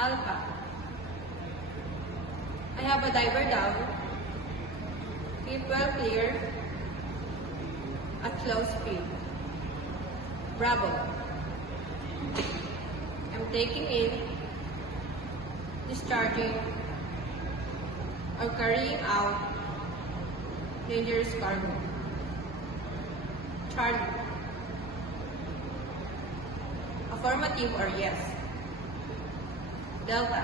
Alpha. I have a diver down. Keep well clear at slow speed. Bravo. I'm taking in, discharging, or carrying out dangerous cargo. Charlie. Affirmative or yes. Delta.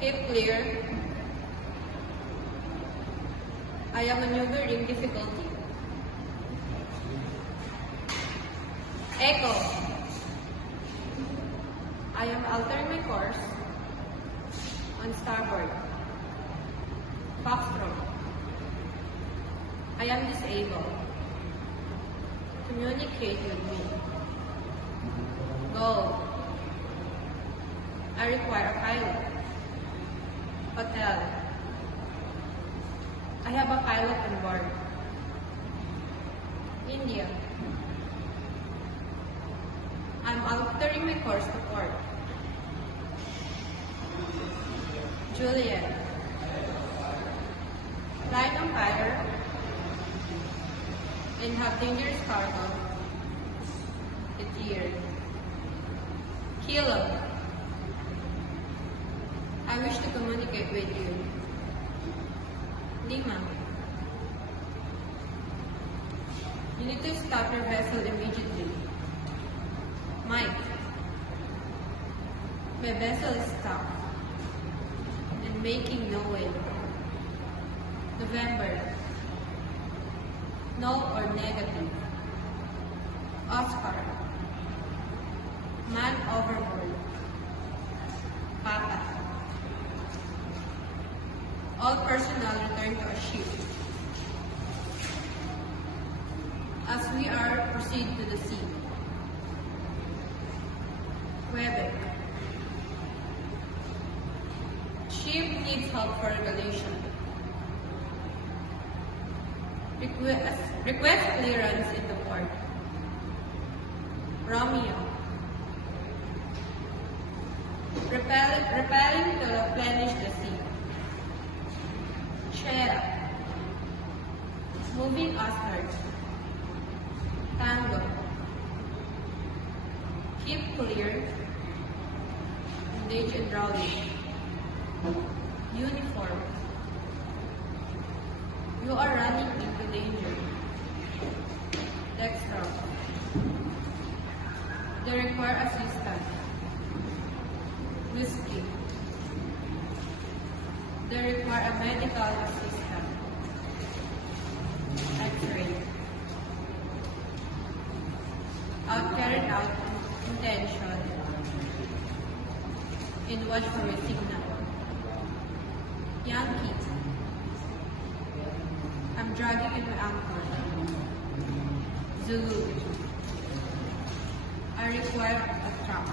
Keep clear. I am maneuvering difficulty. Echo. I am altering my course on starboard. Foxtrot. I am disabled. Communicate with me. Go. I require a pilot. Hotel. I have a pilot on board. India. I'm altering my course to port. Juliet. Line on fire and have dangerous cargo. Dear. Kilo. I wish to communicate with you. Lima. You need to stop your vessel immediately. Mike. My vessel is stopped and making no way. November. No or negative. Oscar. Man overboard. Papa. All personnel return to a ship. As we are proceed to the sea. Quebec. Ship needs help for regulation. Request clearance in the port. Romeo. Repelling to replenish the sea. Shera. Moving eastward. Tango. Keep clear. Engage in rowing. Uniform. You are running into danger. Dexter. They require assistance. Whiskey. They require a medical assistant. X-ray. I've carried out intention in watch for a signal. Yankee. I'm dragging in my anchor. Zulu. I require a trap.